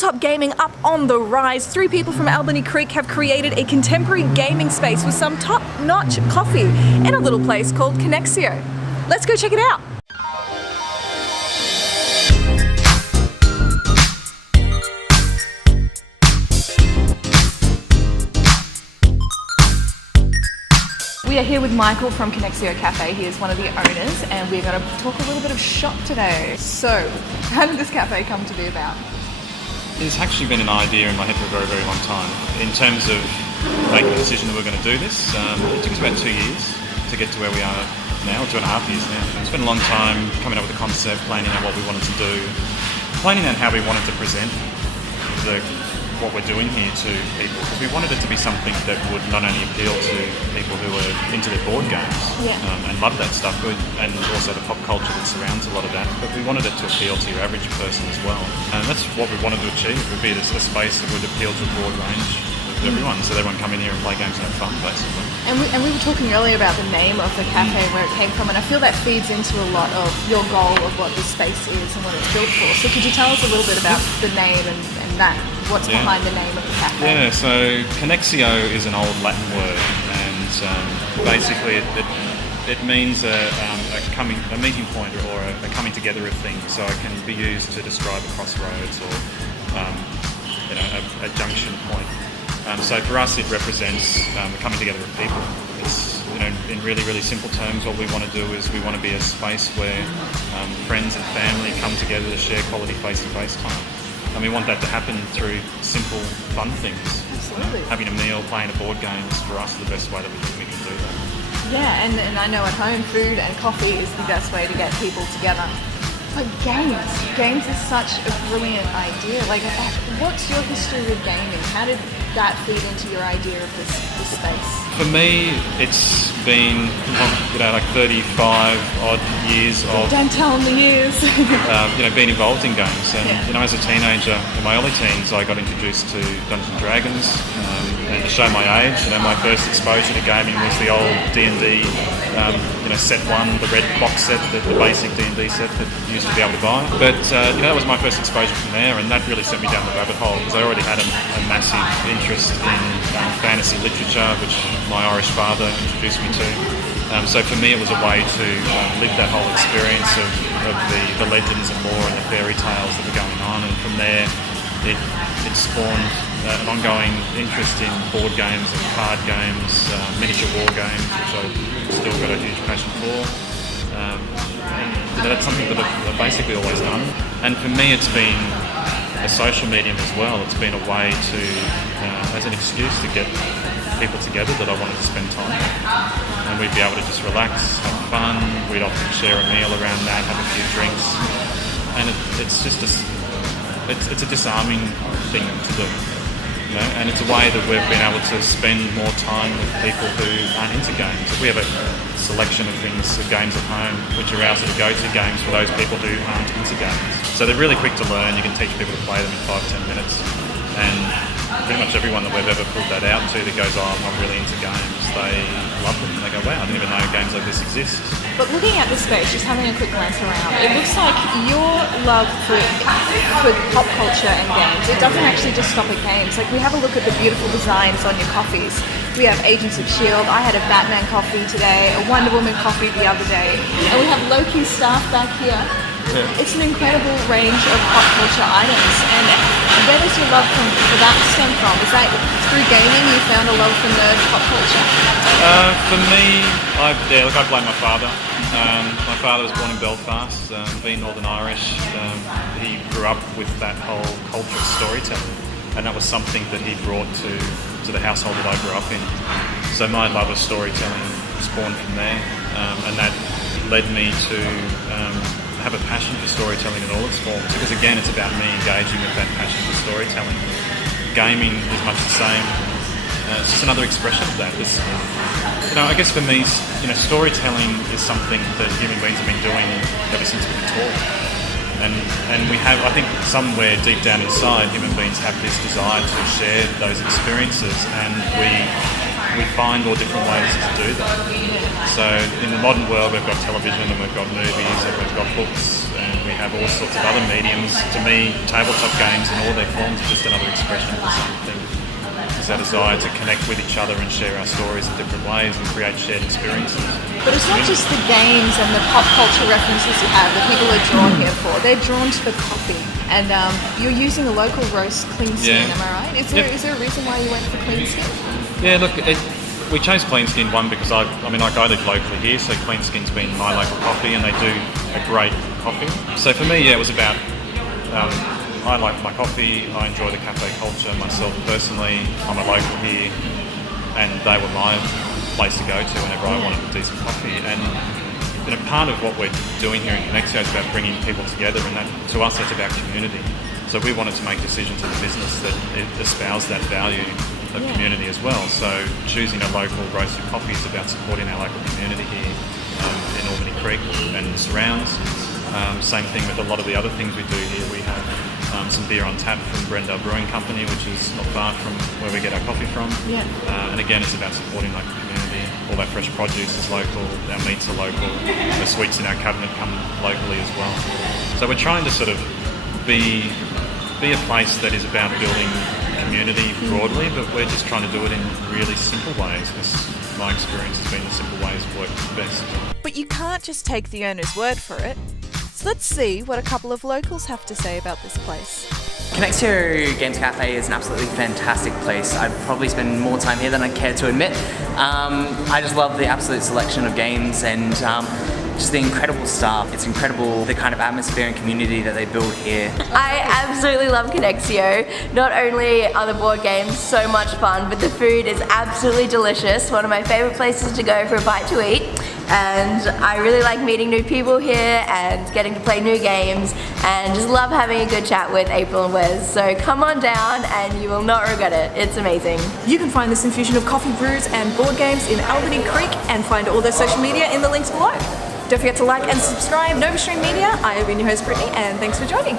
tabletop gaming up on the rise. 3 people from Albany Creek have created a contemporary gaming space with some top-notch coffee in a little place called Conexio. Let's go check it out. We are here with Michael from Conexio Cafe. He is one of the owners, and we're going to talk a little bit of shop today. So, how did this cafe come to be about? It's actually been an idea in my head for a very, very long time. In terms of making the decision that we're going to do this, it took us about 2 years to get to where we are now, 2.5 years now. It's been a long time coming up with a concept, planning out what we wanted to do, planning out how we wanted to present what we're doing here to people, because we wanted it to be something that would not only appeal to people who are into their board games and love that stuff, and also the pop culture that surrounds a lot of that, but we wanted it to appeal to your average person as well. And that's what we wanted to achieve, would be a space that would appeal to a broad range of everyone, so that everyone come in here and play games and have fun, basically. And we were talking earlier about the name of the cafe, where it came from, and I feel that feeds into a lot of your goal of what this space is and what it's built for. So could you tell us a little bit about the name and that? What's behind the name of the cafe? Yeah, so Conexio is an old Latin word, and basically it means a meeting point or a coming together of things. So it can be used to describe a crossroads or a junction point. So for us, it represents the coming together of people. It's, in really, really simple terms, what we want to do is we want to be a space where friends and family come together to share quality face-to-face time. And we want that to happen through simple, fun things. Absolutely. Having a meal, playing a board game is for us the best way that we think we can do that. Yeah, and I know at home food and coffee is the best way to get people together. But games is such a brilliant idea. Like, what's your history with gaming? How did that feed into your idea of this space? For me, it's been like 35 odd years of... Don't tell them the years. Being involved in games. And as a teenager, in my early teens, I got introduced to Dungeons and Dragons. And to show my age, my first exposure to gaming was the old D&D set 1, the red box set, the basic D&D set that you used to be able to buy. But that was my first exposure from there, and that really sent me down the rabbit hole, because I already had a massive interest in fantasy literature, which my Irish father introduced me to. So for me, it was a way to live that whole experience of the legends and lore and the fairy tales that were going on, and from there it spawned an ongoing interest in board games and card games, miniature war games, which I've still got a huge passion for. And that's something that I've basically always done. And for me, it's been a social medium as well. It's been a way to, as an excuse to get people together that I wanted to spend time with. And we'd be able to just relax, have fun. We'd often share a meal around that, have a few drinks. And it's just it's a disarming thing to do. And it's a way that we've been able to spend more time with people who aren't into games. We have a selection of things, of games at home, which are our sort of go-to games for those people who aren't into games. So they're really quick to learn. You can teach people to play them in 5-10 minutes. And pretty much everyone that we've ever put that out to that goes, I'm not really into games, they love them. And they go, wow, I didn't even know games like this exist. But looking at the space, just having a quick glance around, it looks like your love for pop culture and games, it doesn't actually just stop at games. Like, we have a look at the beautiful designs on your coffees. We have Agents of S.H.I.E.L.D. I had a Batman coffee today, a Wonder Woman coffee the other day, and we have Loki staff back here. Yeah. It's an incredible range of pop culture items. And where does your love for that stem from? Is that through gaming you found a love for nerd pop culture? For me, I blame my father. My father was born in Belfast, being Northern Irish. He grew up with that whole culture of storytelling, and that was something that he brought to the household that I grew up in. So my love of storytelling was born from there, and that led me to have a passion for storytelling in all its forms, because again, it's about me engaging with that passion for storytelling. Gaming is much the same. It's just another expression of that. It's, I guess for me, storytelling is something that human beings have been doing ever since we could talk. And we have, I think, somewhere deep down inside, human beings have this desire to share those experiences, and we find all different ways to do that. So in the modern world, we've got television and we've got movies and we've got books and we have all sorts of other mediums. To me, tabletop games in all their forms are just another expression of the same thing. It's our desire to connect with each other and share our stories in different ways and create shared experiences. But it's not just the games and the pop culture references you have that people are drawn here for. They're drawn to the coffee. And you're using a local roast, Clean Skin, am I right? Is there a reason why you went for Clean Skin? Yeah, look, we chose Clean Skin, one, because I live locally here, so Clean Skin's been my local coffee and they do a great coffee. So for me, it was about, I like my coffee, I enjoy the cafe culture myself personally, I'm a local here, and they were my place to go to whenever I wanted a decent coffee. And part of what we're doing here in Conexio is about bringing people together, and that, to us, that's about community. So we wanted to make decisions in the business that espouse that value of community as well. So choosing a local roasted coffee is about supporting our local community here in Albany Creek and the surrounds. Same thing with a lot of the other things we do here. We have some beer on tap from Brenda Brewing Company, which is not far from where we get our coffee from. Yeah. And again, it's about supporting local community. All our fresh produce is local, our meats are local, the sweets in our cabinet come locally as well. So we're trying to sort of be a place that is about building community broadly, but we're just trying to do it in really simple ways, because my experience has been the simple ways work best. But you can't just take the owner's word for it. So let's see what a couple of locals have to say about this place. Conexio Games Cafe is an absolutely fantastic place. I'd probably spend more time here than I care to admit. I just love the absolute selection of games and just the incredible staff. It's incredible the kind of atmosphere and community that they build here. I absolutely love Conexio. Not only are the board games so much fun, but the food is absolutely delicious. One of my favourite places to go for a bite to eat. And I really like meeting new people here and getting to play new games and just love having a good chat with April and Wes. So come on down and you will not regret it. It's amazing. You can find this infusion of coffee brews and board games in Albany Creek and find all their social media in the links below. Don't forget to like and subscribe Nova Stream Media. I have been your host Brittany, and thanks for joining.